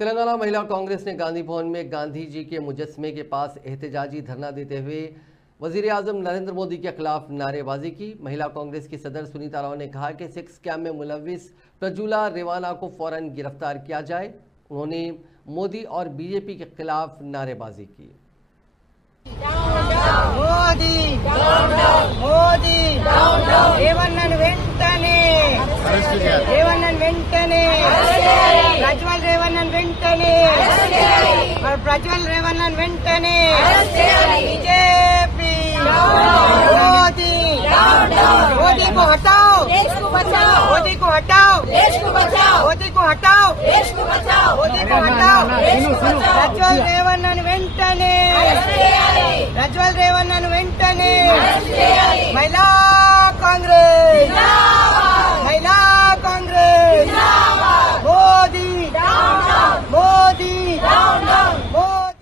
तेलंगाना महिला कांग्रेस ने गांधी भवन में गांधी जी के मुजस्समे के पास एहतजाजी धरना देते हुए वजीर आजम नरेंद्र मोदी के खिलाफ नारेबाजी की। महिला कांग्रेस की सदर सुनीता राव ने कहा कि सेक्स स्कैम में मुलविस प्रज्वला रेवाना को फौरन गिरफ्तार किया जाए। उन्होंने मोदी और बीजेपी के खिलाफ नारेबाजी की। మోదీ రేవన్నను వెంటనే ప్రజ్వల్ రేవన్నను వెంటనే బీజేపీ मोदी को हटाओ, देश को बचाओ, मोदी को हटाओ, देश को बचाओ, मोदी को हटाओ, देश को बचाओ, मोदी को हटाओ, देश को बचाओ। प्रज्वल रेवन्ननु वेंटने प्रज्वल रेवन्ननु वेंटने महिला कांग्रेस